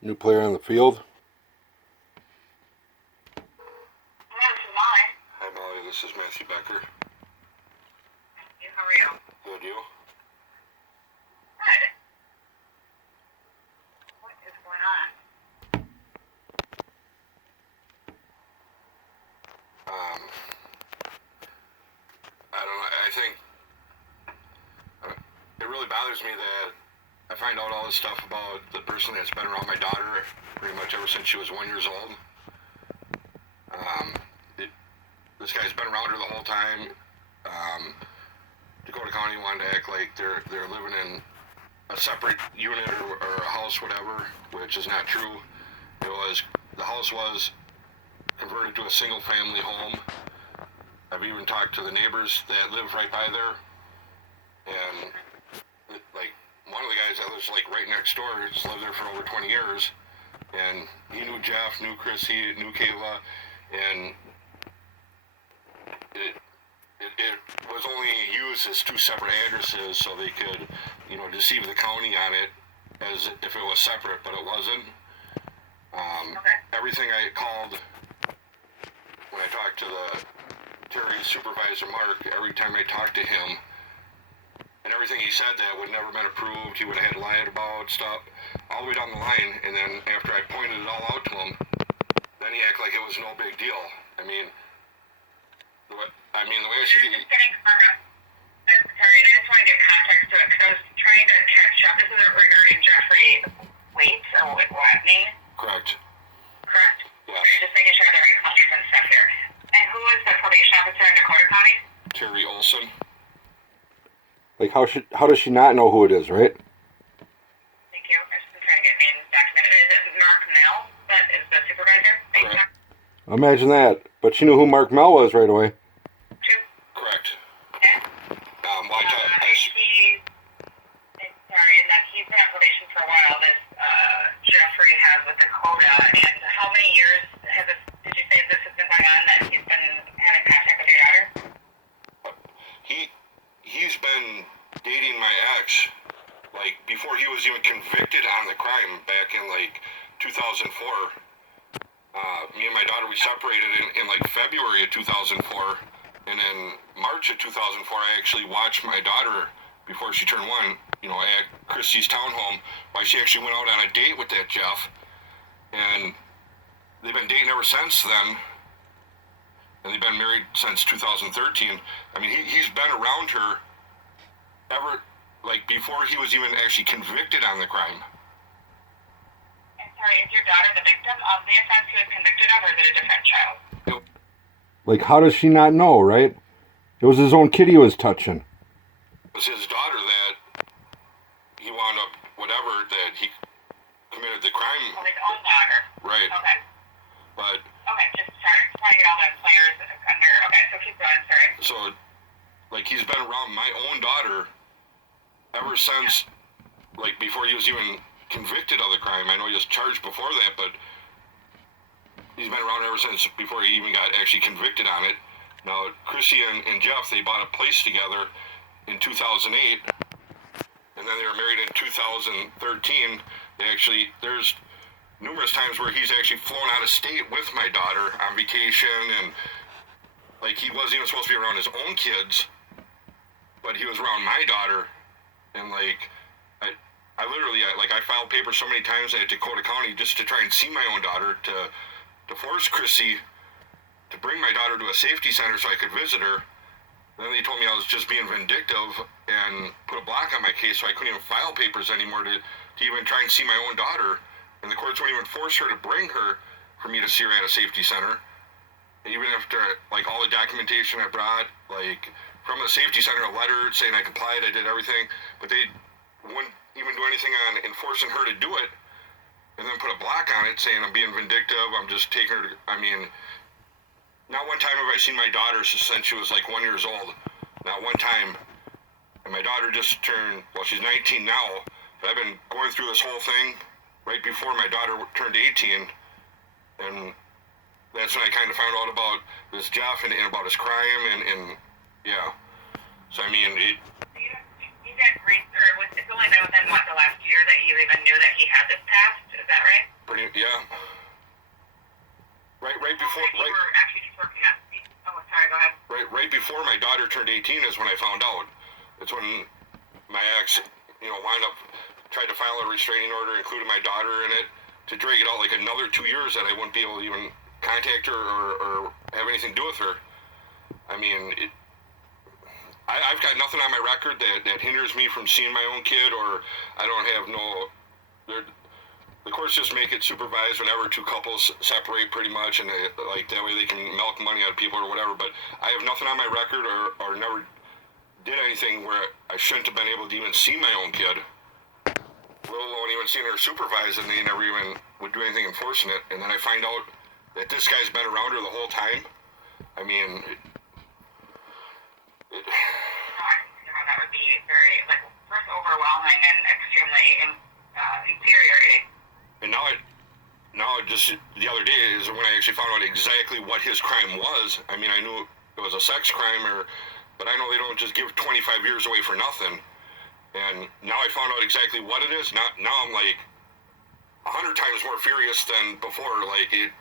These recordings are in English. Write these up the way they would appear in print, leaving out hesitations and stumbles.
New player on the field. Hello, this is Molly. Hi, Molly. This is Matthew Becker. How are you? Good, you? Good. What is going on? I don't know. I think it really bothers me that I find out all this stuff about the person that's been around my daughter pretty much ever since she was 1 year old. This guy's been around her the whole time. Dakota County wanted to act like they're living in a separate unit or a house, whatever, which is not true. The house was converted to a single family home. I've even talked to the neighbors that live right by there, and like one of the guys that lives like right next door has lived there for over 20 years, and he knew Jeff, knew Chrissy, knew Kayla, and it was only used as two separate addresses so they could, deceive the county on it as if it was separate, but it wasn't. Everything I called when I talked to the Terry supervisor Mark, every time I talked to him, and everything he said that would never been approved, he would have had lied about stuff all the way down the line, and then after I pointed it all out to him, then he acted like it was no big deal. The way I should be... I'm sorry, I just want to get context to it, because I was trying to catch up. This is regarding Jeffrey Waits, or Watney. Correct. Correct? Yes. Just making sure I have the right cultures and stuff here. And who is the probation officer in Dakota County? Terry Olson. Like, how does she not know who it is, right? Thank you. I've just been trying to get names documented. Is it Mark Mel that is the supervisor? Correct. Imagine that. But she knew who Mark Mel was right away. True. Correct. Okay. Sorry, and then he's been on probation for a while. This Jeffrey has with Dakota, and how many years did you say this has been going on that he's been having contact with your daughter? He's been dating my ex, like, before he was even convicted on the crime back in, like, 2004. Me and my daughter, we separated in like, February of 2004, and in March of 2004, I actually watched my daughter, before she turned 1, at Christy's townhome, while she actually went out on a date with that Jeff, and they've been dating ever since then, and they've been married since 2013. He's been around her ever, like, before he was even actually convicted on the crime. And sorry, is your daughter the victim of the offense he was convicted of, or is it a different child? Like, how does she not know, right? It was his own kid he was touching. It was his daughter that he wound up, that he committed the crime. Well, his own daughter. Right. Okay. But... Okay, just trying to get all the players under... Okay, so keep going, sorry. So, like, he's been around my own daughter ever since, like, before he was even convicted of the crime. I know he was charged before that, but he's been around ever since before he even got actually convicted on it. Now, Chrissy and Jeff, they bought a place together in 2008, and then they were married in 2013. There's numerous times where he's actually flown out of state with my daughter on vacation, and, like, he wasn't even supposed to be around his own kids, but he was around my daughter, and, like, I literally filed papers so many times at Dakota County just to try and see my own daughter, to force Chrissy to bring my daughter to a safety center so I could visit her. And then they told me I was just being vindictive and put a block on my case, so I couldn't even file papers anymore to even try and see my own daughter. And the courts wouldn't even force her to bring her for me to see her at a safety center. And even after, like, all the documentation I brought, like, from the safety center, a letter saying I complied, I did everything, but they wouldn't even do anything on enforcing her to do it, and then put a block on it saying I'm being vindictive, I'm just taking her to... Not one time have I seen my daughter since she was, like, 1 year old. Not one time. And my daughter just turned... Well, she's 19 now, but I've been going through this whole thing right before my daughter turned 18, and that's when I kind of found out about this Jeff and about his crime, and yeah. So, You got great, or it's only been within, the last year that you even knew that he had this past? Is that right? Yeah. Right before, You were actually just working at, oh, sorry, go ahead. right before my daughter turned 18 is when I found out. It's when my ex, wound up, tried to file a restraining order, including my daughter in it, to drag it out like another 2 years that I wouldn't be able to even contact her or have anything to do with her. I mean, I've got nothing on my record that hinders me from seeing my own kid, or I don't have the courts just make it supervised whenever two couples separate pretty much, and like that way they can milk money out of people or whatever. But I have nothing on my record or never did anything where I shouldn't have been able to even see my own kid, let alone even seeing her supervised, and they never even would do anything enforcing it. And then I find out that this guy's been around her the whole time. I mean, I can see how that would be very, first overwhelming and extremely infuriating. and now just the other day is when I actually found out exactly what his crime was. I mean, I knew it was a sex crime, but I know they don't just give 25 years away for nothing. And now I found out exactly what it is. Now I'm like 100 times more furious than before. Like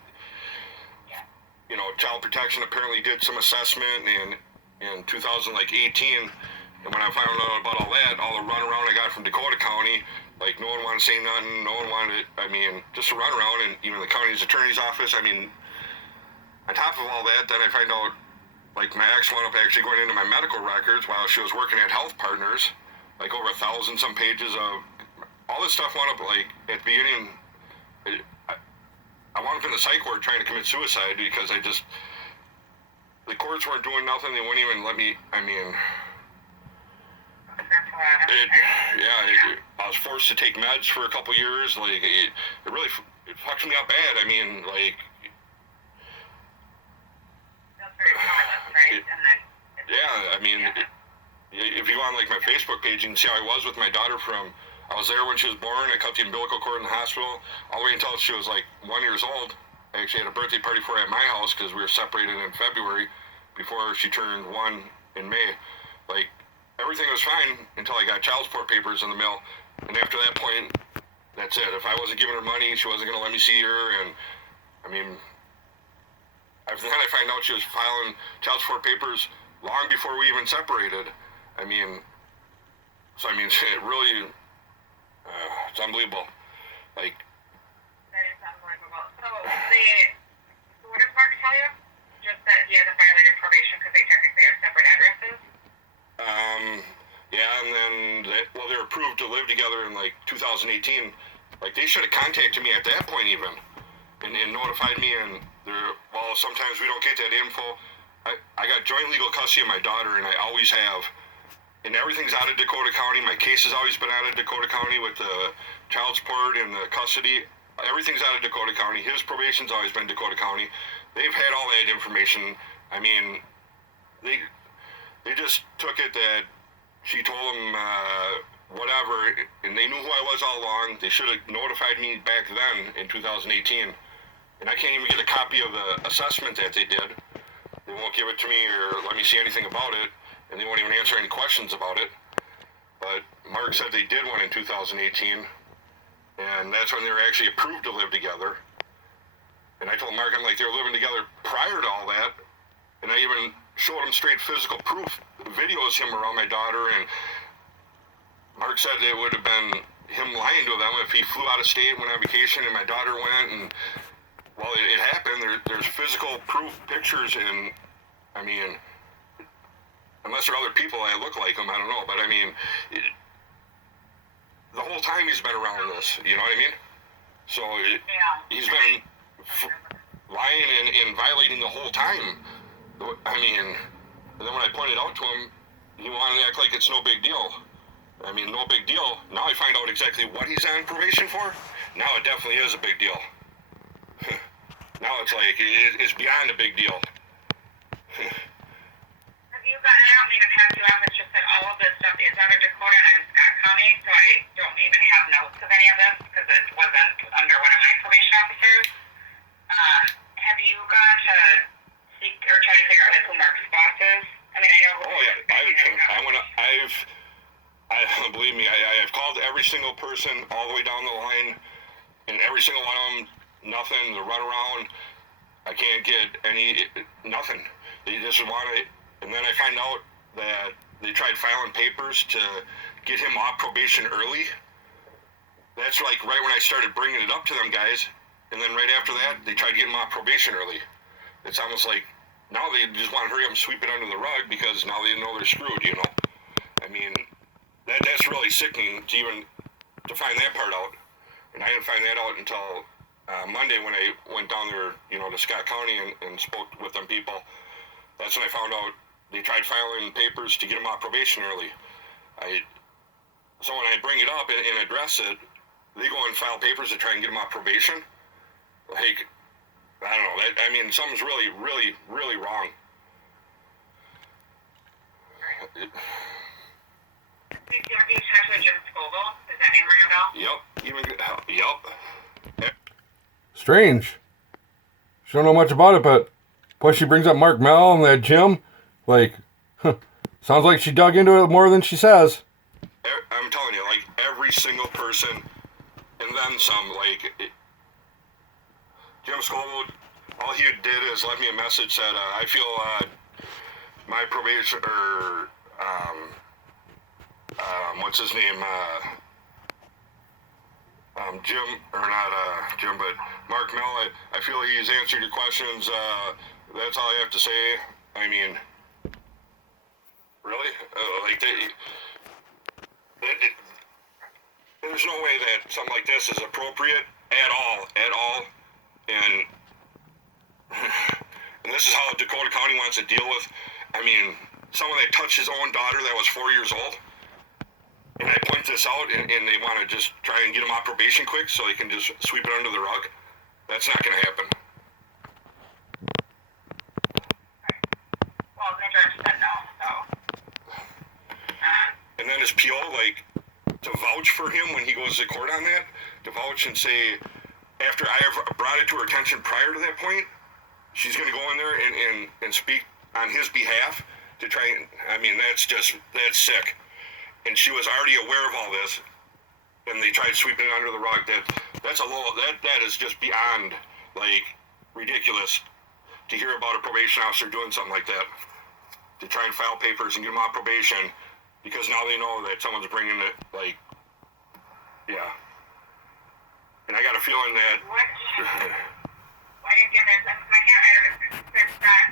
Child Protection apparently did some assessment in 2018, and when I found out about all that, all the runaround I got from Dakota County, like no one wanted to say nothing, no one wanted, just to run around, and even the county's attorney's office. I mean, on top of all that, then I find out, like, my ex wound up actually going into my medical records while she was working at Health Partners, like over 1,000 some pages of all this stuff. Wound up, like, at the beginning, I wound up in the psych ward trying to commit suicide because the courts weren't doing nothing. They wouldn't even let me. I was forced to take meds for a couple years. Like, it really fucked me up bad. I mean, like. That's very powerless, right? If you go on, like, my Facebook page, you can see how I was with my daughter I was there when she was born. I cut the umbilical cord in the hospital all the way until she was like 1 year old. I actually had a birthday party for her at my house because we were separated in February before she turned 1 in May. Like, everything was fine until I got child support papers in the mail. And after that point, that's it. If I wasn't giving her money, she wasn't going to let me see her. And then I find out she was filing child support papers long before we even separated. It really, it's unbelievable. Like, that is unbelievable. So what does Mark tell you? Just that he hasn't violated probation because they technically have separate addresses? Yeah, and then they were approved to live together in like 2018. Like, they should have contacted me at that point even, and notified me. And sometimes we don't get that info. I got joint legal custody of my daughter, and I always have. And everything's out of Dakota County. My case has always been out of Dakota County with the child support and the custody. Everything's out of Dakota County. His probation's always been Dakota County. They've had all that information. I mean, they just took it that she told them whatever, and they knew who I was all along. They should have notified me back then in 2018. And I can't even get a copy of the assessment that they did. They won't give it to me or let me see anything about it. And they won't even answer any questions about it. But Mark said they did one in 2018, and that's when they were actually approved to live together. And I told Mark, I'm like, they were living together prior to all that, and I even showed him straight physical proof, videos him around my daughter, and Mark said it would have been him lying to them if he flew out of state, went on vacation, and my daughter went, and, well, it happened. There's physical proof, pictures, and, unless there are other people that look like him, I don't know. But the whole time he's been around this, you know what I mean? So he's been lying and violating the whole time. And then when I pointed out to him, he wanted to act like it's no big deal. No big deal. Now I find out exactly what he's on probation for. Now it definitely is a big deal. Now it's like, it's beyond a big deal. I don't mean to pass you off, it's just that all of this stuff is out of Dakota and I'm in Scott County, so I don't even have notes of any of this because it wasn't under one of my probation officers. Have you gone to seek or try to figure out who Mark's boss is? I know who. Oh yeah, believe me, I've called every single person all the way down the line. and every single one of them, nothing. The runaround, I can't get nothing. They just want it. And then I find out that they tried filing papers to get him off probation early. That's like right when I started bringing it up to them guys. And then right after that, they tried to get him off probation early. It's almost like now they just want to hurry up and sweep it under the rug because now they know they're screwed, you know. I mean, that's really sickening to find that part out. And I didn't find that out until Monday when I went down there, you know, to Scott County and spoke with them people. That's when I found out they tried filing papers to get him off probation early. So when I bring it up and address it, they go and file papers to try and get him off probation. Like, I don't know. I mean, something's really, really, really wrong. You talked to Jim Scoville? Does that name ring a bell? Yep. Strange. She don't know much about it, but plus she brings up Mark Mel and that Jim. Like, sounds like she dug into it more than she says. I'm telling you, like, every single person, and then some, like, Jim Scoville, all he did is left me a message that I feel my probation, or, what's his name, Jim, or not Jim, but Mark Mel, I feel he's answered your questions. That's all I have to say. I mean, really? Like, there's no way that something like this is appropriate at all. And this is how Dakota County wants to deal with, I mean, someone that touched his own daughter that was 4 years old. And I point this out, and they want to just try and get him off probation quick so they can just sweep it under the rug. That's not going to happen. Well, the judge said no, so. And then his PO, like, to vouch for him when he goes to court on that, to vouch and say, after I have brought it to her attention prior to that point, she's going to go in there and speak on his behalf to try and, I mean, that's sick. And she was already aware of all this, and they tried sweeping it under the rug. That is just beyond, like, ridiculous to hear about a probation officer doing something like that, to try and file papers and get them off probation, because now they know that someone's bringing it, like, yeah. And I got a feeling that... What? Why didn't you... There's not...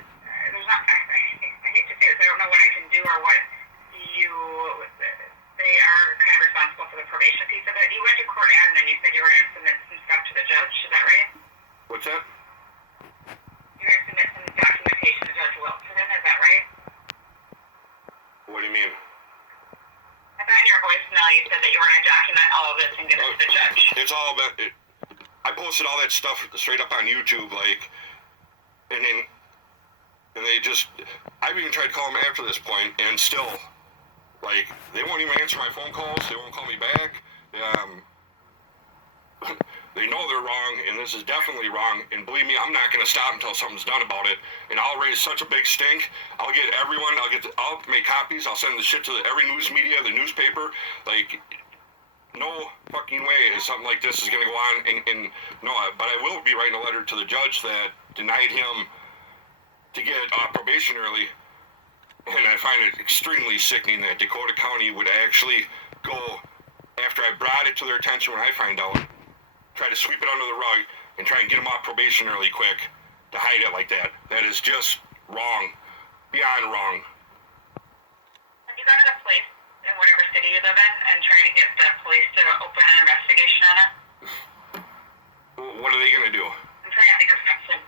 I hate to say this, I don't know what I can do or what they are kind of responsible for the probation piece of it. You went to court admin, you said you were going to submit some stuff to the judge, is that right? What's that? You're going to submit some documentation to Judge Wilson, is that right? What do you mean? I thought in your voicemail you said that you were going to document all of this and get it to the judge. It's all about it. I posted all that stuff straight up on YouTube, like, and they just, I've even tried to call them after this point, and still, like, they won't even answer my phone calls, they won't call me back. They know they're wrong, and this is definitely wrong, and believe me, I'm not going to stop until something's done about it, and I'll raise such a big stink. I'll get everyone, I'll make copies, I'll send the shit to every news media, the newspaper, like, no fucking way is something like this is going to go on, and no, but I will be writing a letter to the judge that denied him to get off probation early, and I find it extremely sickening that Dakota County would actually go, after I brought it to their attention when I find out, try to sweep it under the rug and try and get them off probation early quick to hide it like that. That is just wrong, beyond wrong. Have you gone to the police in whatever city you live in and try to get the police to open an investigation on it? What are they going to do? I'm trying to think of something.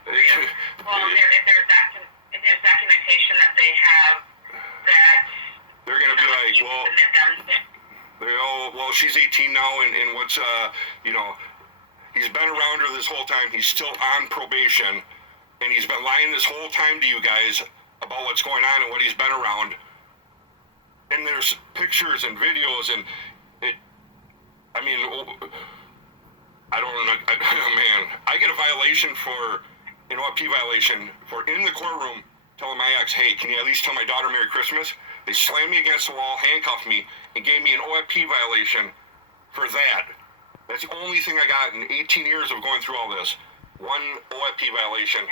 Well, if there's documentation that they have that they're going to be like, you submit them. Well, she's 18 now, and what's, you know, he's been around her this whole time. He's still on probation, and he's been lying this whole time to you guys about what's going on and what he's been around. And there's pictures and videos, and I mean, I don't know, man, I get a violation for, an OFP violation for in the courtroom telling my ex, hey, can you at least tell my daughter Merry Christmas? They slammed me against the wall, handcuffed me, and gave me an OFP violation for that. That's the only thing I got in 18 years of going through all this. One OFP violation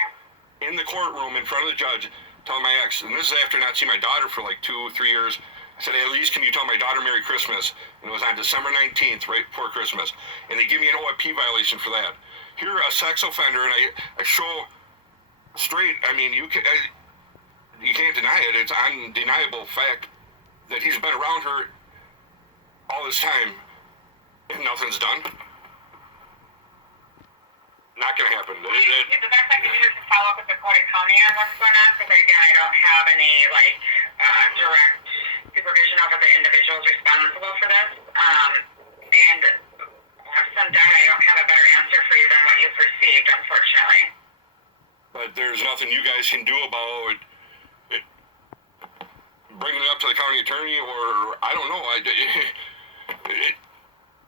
in the courtroom in front of the judge, telling my ex, and this is after not seeing my daughter for like 2-3 years. I said, hey, at least can you tell my daughter Merry Christmas? And it was on December 19th, right before Christmas. And they give me an OFP violation for that. Here, a sex offender, and I show straight, I mean, you can't deny it. It's undeniable fact that he's been around her all this time and nothing's done. Not going to happen. The best I can do is to follow up with Dakota County on what's going on, because again, I don't have any direct supervision over the individuals responsible for this. And some data, I don't have a better answer for you than what you've received, unfortunately. But there's nothing you guys can do about it, bringing it up to the county attorney, or I don't know.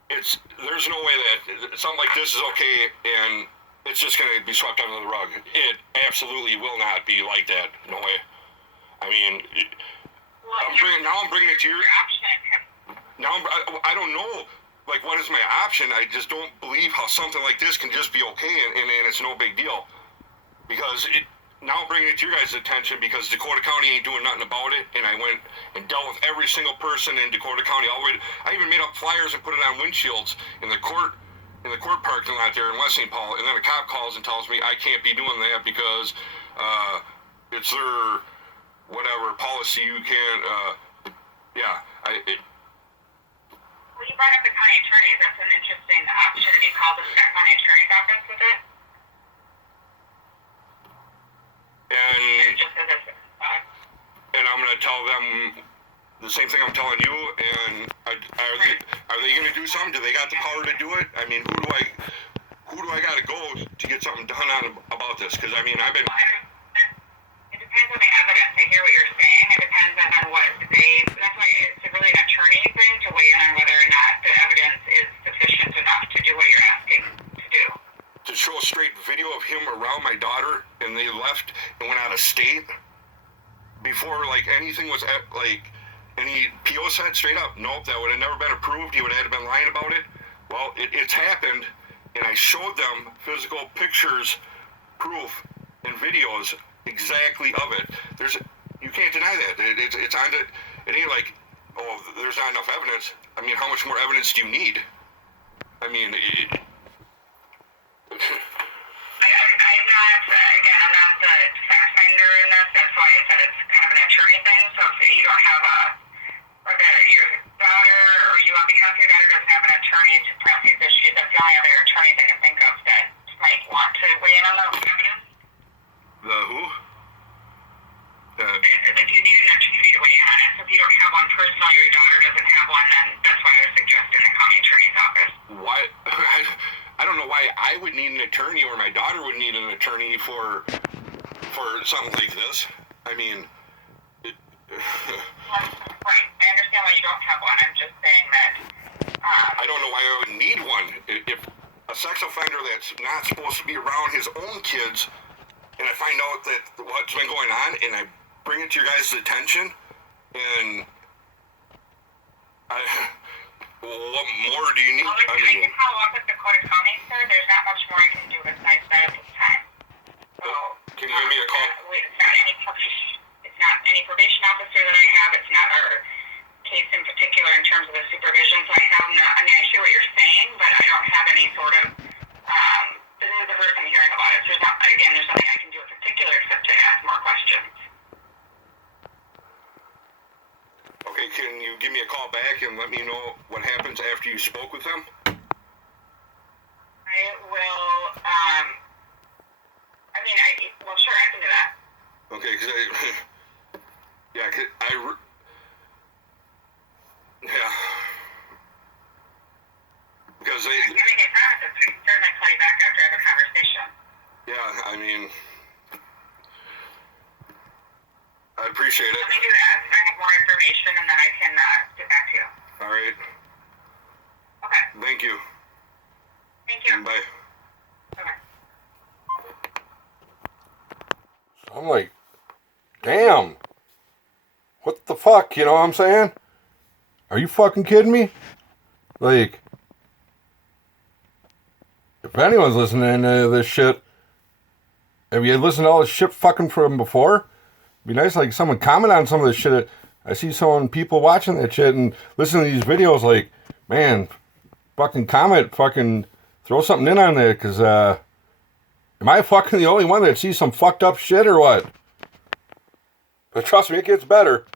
There's no way that something like this is okay and it's just going to be swept under the rug. It absolutely will not be like that. No way. I mean, I'm bringing it to your option. Now I don't know. Like, what is my option? I just don't believe how something like this can just be okay and it's no big deal. Because now I'm bringing it to your guys' attention because Dakota County ain't doing nothing about it, and I went and dealt with every single person in Dakota County all the way I even made up flyers and put it on windshields in the court parking lot there in West St. Paul, and then a cop calls and tells me I can't be doing that because it's their whatever policy. You can't Well, you brought up the county attorney. That's an interesting option to be called the Scott County Attorney's Office with it. And I'm going to tell them the same thing I'm telling you. And are they going to do something? Do they got the power to do it? I mean, who do I got to go to get something done about this? Because I mean, I've been. It depends on the evidence. I hear what you're saying. It depends on what that's why it's really an attorney thing to weigh in on whether or not the evidence is sufficient enough to do what you're asking to do. To show a straight video of him around my daughter, and they left and went out of state before like anything was any PO said straight up, nope, that would have never been approved. He would have been lying about it. Well, it's happened, and I showed them physical pictures, proof, and videos exactly of it. You can't deny that. It's on it. It ain't like, oh, there's not enough evidence. I mean, how much more evidence do you need? I mean, I'm not the fact finder in this. That's why I said it's kind of an attorney thing. So if you don't have your daughter or you on behalf of your daughter doesn't have an attorney to press these issues, that's the only other attorney I can think of that might want to weigh in on the evidence. The who? If you need an attorney to weigh in on it. So if you don't have one personally, your daughter doesn't have one, then that's why I was suggesting the county attorney's office. Why? I don't know why I would need an attorney or my daughter would need an attorney for something like this. I mean, right. I understand why you don't have one. I'm just saying that. I don't know why I would need one. If a sex offender that's not supposed to be around his own kids, and I find out that what's been going on, and I bring it to your guys' attention, and what more do you need? I can follow up with Dakota County, sir. There's not much more I can do besides that at this time. So, can you give me a call? It's not any probation officer that I have. It's not our case in particular in terms of the supervision. So I I hear what you're saying, but I don't have any sort of, this is the first I'm hearing about it. So there's nothing I can do in particular except to ask more questions. Okay, can you give me a call back and let me know what happens after you spoke with them? I will, sure, I can do that. Okay, because I can't make any promises, but I can certainly call you back after I have a conversation. yeah, I mean, I appreciate it. Let me do that. I have more information, and then I can get back to you. All right. Okay. Thank you. Thank you. Bye. Bye-bye. I'm like, damn. What the fuck, you know what I'm saying? Are you fucking kidding me? Like, if anyone's listening to this shit, have you listened to all this shit fucking from before? It'd be nice, like, someone comment on some of this shit. I see people watching that shit and listening to these videos, like, man, fucking comment, fucking throw something in on there, because, am I fucking the only one that sees some fucked up shit or what? But trust me, it gets better.